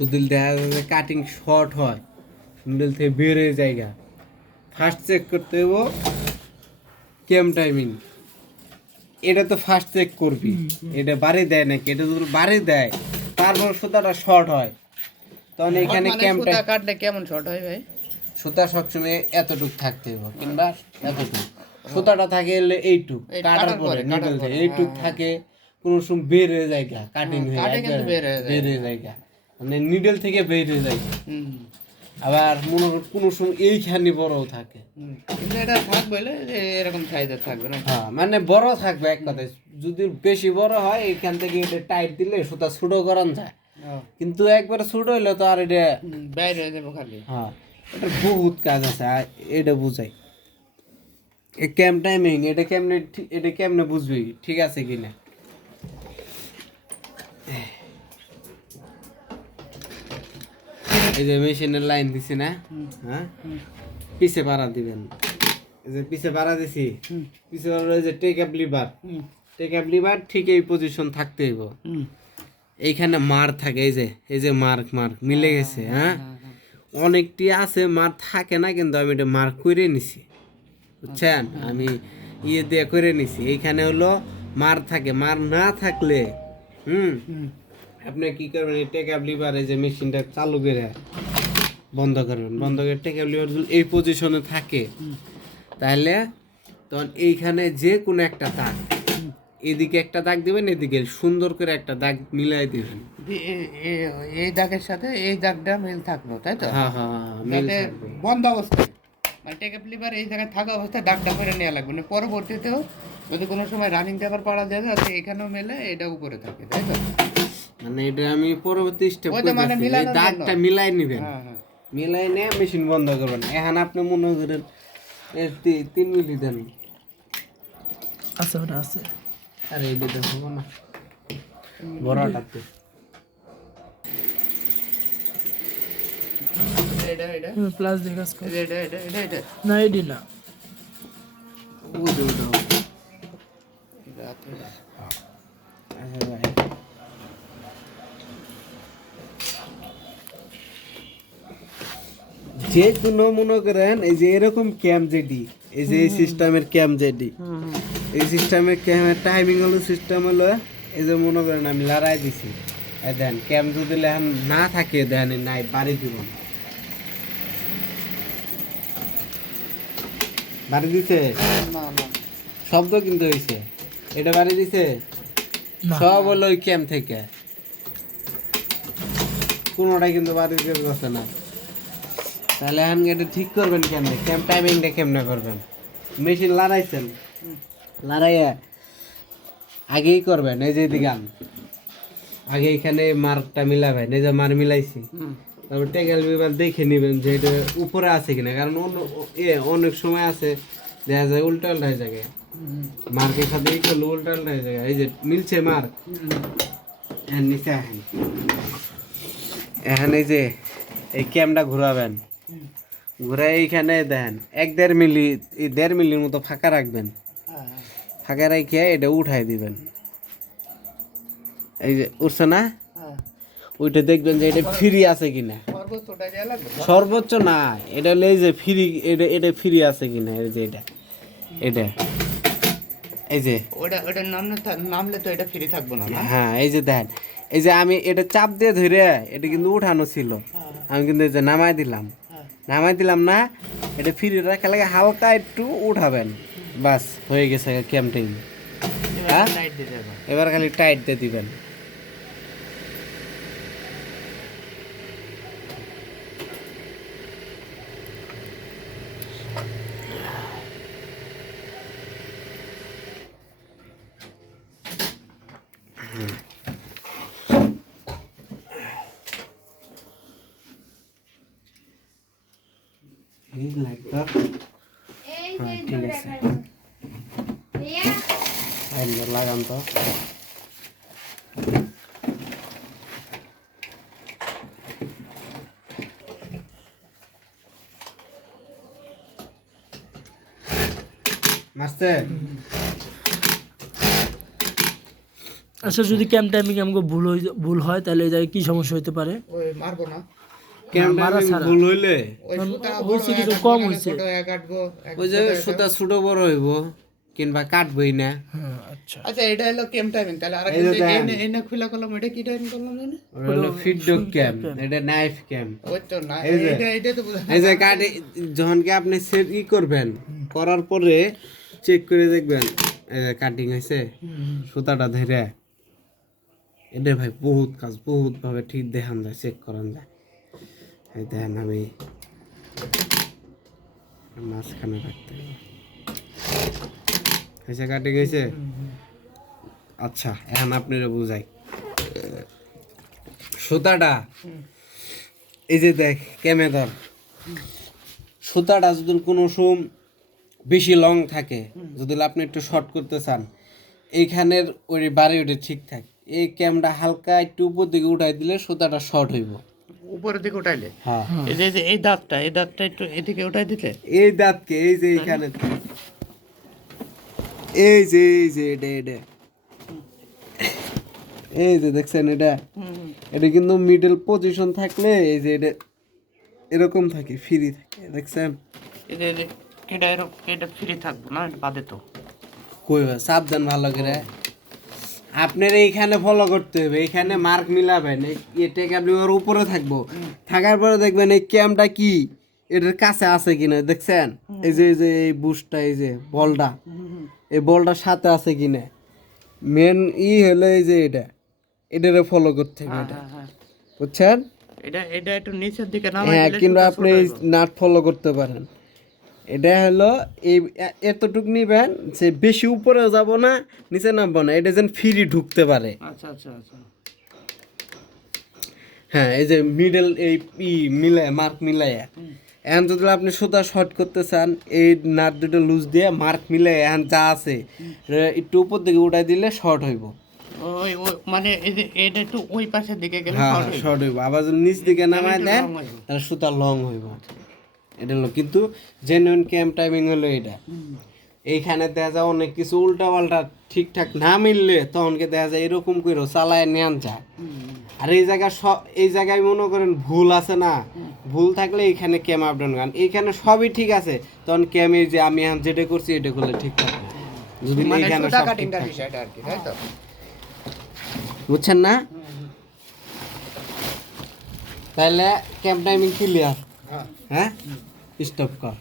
যদি দেখা যায় যে কাটিং শর্ট হয়, নিডল থেকে বের হয়ে জায়গা, ফার্স্ট চেক করতে হইব কেম টাইমিং। এটা তো ফার্স্ট চেক করবি, এটা বাড়ি দেয় নাকি। এটা যদি বাড়ি দেয় তারপর সুতাটা শর্ট হয়, তখন এখানে ক্যামটা সুতা কাটলে কেমন শর্ট হয় ভাই? সুতা সবসময় এতটুক থাকতে হবে কিংবা এতটুক। সুতাটা থাকে এলে এইটুক, কাটার পরে নিডল থেকে এইটুক থাকে। কোনো সময় বের হয়ে যায়, কাটিং হয়ে বের হয়ে যায়, মানে নিডল থেকে বের হয়ে যায়। আবার মনে কর কোনো সময় এইখানে বড়ও থাকে, কিন্তু এটা থাকবে এরকম সাইজের থাকবে না। হ্যাঁ মানে বড় থাকবে এক কথায়। যদি বেশি বড় হয় এইখান থেকে এটা টাইট দিলে সুতা ছোট করান যায়, কিন্তু একবার ছোট হইলে তো আর এটা বাইরে হয়ে যাবে খালি। হ্যাঁ, এটা বহুত কাজ আছে, এটা বুঝাই। এই ক্যাম টাইমিং এটা কেমনে বুঝবি ঠিক আছে কিনা। এই যে মেশিনের লাইন দিছি না, হ্যাঁ, পিছে পাড়া দিবেন। এই যে পিছে পাড়া দিছি, পিছে পাড়া যে টেক আপ লিভার ঠিক এই পজিশন থাকতে হইব। এইখানে মার থাকে, এই যে মার্ক মিলে গেছে। হ্যাঁ, অনেকটি আছে মার থাকে না, কিন্তু আমি এটা মার্ক করে নিছি, বুঝছেন। আমি ইয়ে দিয়ে করে নিছি। এইখানে হলো মার থাকে, মার না থাকলে আপনি কি করবেন, এই টেক আপ লিভার এই যে মেশিনটা চালু করে বন্ধ করবেন। বন্ধ করে টেক আপ লিভার এই পজিশনে থাকে, তাহলে তখন এইখানে যে কোনো একটা দাগ, এদিকে একটা দাগ দিবেন, এদিকে সুন্দর করে একটা দাগ মিলাই দিবেন। এই দাগের সাথে এই দাগটা মিল থাকলো, তাই তো? হ্যাঁ হ্যাঁ মিল থাকবে। বন্ধ অবস্থায় মানে টেকআপ লিভার এই জায়গায় থাকা অবস্থায় দাগটা করে নেওয়া লাগবে না। পরবর্তীতেও যদি কোনো সময় রানিং পেপার পড়া যায় তাহলে এখানেও মেলে, এটা উপরে থাকে, তাই তো? মানে এটা আমি পরবর্তী স্টেপ মানে এই দাগটা মিলাই নিবেন। মিলাই নিয়ে মেশিন বন্ধ করবেন। এখন আপনি মনে করেন 3 মিলি দেন, আছে ওটা আছে। আরে এই দিতে হবে না, বড়টাতে এটা প্লাস দিয়ে কাজ করে। এটা না, এডি না, ওটা যে কোনো মনে করেন এই যে এরকম ক্যাম জেডি, এই যে এই সিস্টেমের ক্যাম জেডি, এই সিস্টেমের ক্যামের টাইমিং হলো সিস্টেম হলো এই যে মনে করেন আমি লড়াই দিছি, দেন ক্যাম যদি লেহান না থাকে দেন নাই বাড়ি দিব, বাড়ি দিছে শব্দ কিন্তু হয়েছে, এটা বাড়ি দিছে সব হলো ওই ক্যাম থেকে, কোনোটাই কিন্তু বাড়ি দিতে পারছে না। তাহলে এখন এটা ঠিক করবেন কেমনে, ক্যাম টাইমিংটা কেমনে করবেন। মেশিন লড়াইছেন, লড়াইয়া আগেই করবেন এই যে দিগান, আগে এখানে মার্কটা মিলাবেন, এই যে মার মিলাইছি, তারপর টেকেল বিভাগ দেখে নেবেন যে এটা উপরে আছে কিনা, কারণ অনেক সময় আছে দেখা যায় উল্টা হয়ে যায়, মার্কের সাথে এই করলে উল্টা হয়ে যায়। এই যে মিলছে মার্ক, নিচে এখন এই যে এই ক্যামটা ঘুরাবেন, ঘুরাই এইখানে দেন 1-1.5 মিলি, 1.5 মিলির মতো ফাঁকা রাখবেন, ফাঁকা রেখে এটা উঠাই দিবেন। এই যে উঠছে না, ওইটা দেখবেন যে এটা ফ্রি আছে কিনা, সর্বোচ্চ না, এটা হলে এই যে ফ্রি, এটা ফ্রি আছে কিনা, এই যে এটা এই যে ওটা নামলে তো এটা ফ্রি থাকবো না। হ্যাঁ, এই যে দেন, এই যে আমি এটা চাপ দিয়ে ধরে এটা কিন্তু উঠানো ছিল, আমি কিন্তু এই যে নামাই দিলাম না, এটা ফ্রি রাখা লাগে, হালকা একটু উঠাবেন, বাস হয়ে গেছে ক্যাম্পিং। হ্যাঁ, এবার খালি টাইট দিয়ে দিবেন। ঠিক আছে, লাগান তো। মাস্টার আচ্ছা যদি ক্যাম টাইমিং আমাকে ভুল হয় তাহলে এই জায়গায় কি সমস্যা হতে পারে? ওই মারবো না, ক্যামেরা ভুল হইলে ওই সুতা হয়েছে বড় কিছু এক কম আটবো না, হয়েছে। ছোট এক আটবো, এক ওই যে সুতা ছোট বড় হইব কিংবা কাটবই না। হ্যাঁ আচ্ছা আচ্ছা এটা হলো কেম টাইমিং। তাহলে আর এই যে দেখেন। এনে খুলা করলাম, এটা কি টাইম করলাম জানি? ওটা হলো ফিডব্যাক ক্যাম, এটা নাইফ ক্যাম। ওই তো না, এই যে। এটা তো বুঝা এই যে কাটে যখন কি আপনি সেট করবেন, করার পরে চেক করে দেখবেন এই যে কাটিং হয়েছে, সুতাটা ধরে এটা ভাই বহুত কাজ, বহুত ভাবে ঠিক দেখান যায়, চেক করান যায়। এই দেখেন আমি মাঝখানে রাখতে হবে। হয়েছে কাটিং হয়েছে। আচ্ছা এখন আপনারা বুঝাই সুতাটা, এই যে দেখ ক্যামেরার সুতাটা যদি কোনো সময় বেশি লং থাকে, যদি আপনি একটু শর্ট করতে চান, এইখানের ওই বাড়ি ওটা ঠিক থাকে, এই ক্যামটা হালকা একটু উপর দিকে উঠাই দিলে সুতাটা শর্ট হইব। উপরের দিকে উঠাইলে হ্যাঁ এই যে এই দাঁতটা একটু এদিকে উঠাই দিতে। এই দাঁতকে এই যে এইখানে, এই যে এটা এই যে দেখছেন এটা, এটা কিন্তু মিডল পজিশন থাকলে এই যে এটা এরকম থাকে, ফ্রি থাকে, দেখছেন? এটা ফ্রি থাকবো না, এটা বাদে তো। কই ভাই সাবধান ভালো করে, আপনার এইখানে ফলো করতে হবে, এইখানে মার্ক মিলাবেন, এই টেকআপলি ওর উপরে থাকবো, থাকার পরে দেখবেন এই ক্যামটা কি এটার কাছে আছে কিনা, দেখছেন? এই যে এই বুশটা, এই যে বলটা, এই বলটার সাথে আছে কিনা, মেন হলো এই যে এটারে ফলো করতে হবে, এটা বুঝছেন? এটা একটু নিচের দিকে নামাই হ্যাঁ, দিলে কিংবা সুতা আপনি ছোট হইবো। নাট ফলো করতে পারেন। এটা হলো এই এতটুক নিবেন, সে বেশি উপরেও যাব না নিচে নামবো না, এটা যেন ফ্রি ঢুকতে পারে। আচ্ছা আচ্ছা আচ্ছা। হ্যাঁ, এই যে মিডল এই মিলায় মার্ক মিলাইয়া, এখন যদি আপনি সুতা শর্ট করতে চান, এই নাট দুটো লুজ দিয়ে মার্ক মিলাই এখন যা আছে একটু উপর দিকে উঠাই দিলে শর্ট হইব। ওই মানে এই যে এটা একটু ওই পাশের দিকে গেলে হ্যাঁ short হইবো। শর্ট হইব, আবার যদি নিচ দিকে নামায় একটু দেন long হইবো। তাহলে সুতা লং হইব। এটা হলো কিন্তু জেনুইন ক্যাম টাইমিং হলো এটা। এইখানে দেখা যায় অনেক কিছু উল্টা পাল্টা ঠিকঠাক না মিললে তখনকে দেখা যায় এরকম করে চালায় নেন যায়। আর এই জায়গায় মনে করেন ভুল আছে না, ভুল থাকলে এইখানে ক্যাম আপডাউন গান, এইখানে সবই ঠিক আছে, তখন ক্যাম এই যে আমি এখন যেটা করছি এটা করলে ঠিক থাকবে। যদি মানে এইখানে সুতা সব ঠিক কাটিংটার থাকে। বিষয়টা আর কি, তাই তো? বুঝছেন না? তাহলে ক্যাম টাইমিং ক্লিয়ার। হ্যাঁ। হ্যাঁ, স্টপ কর।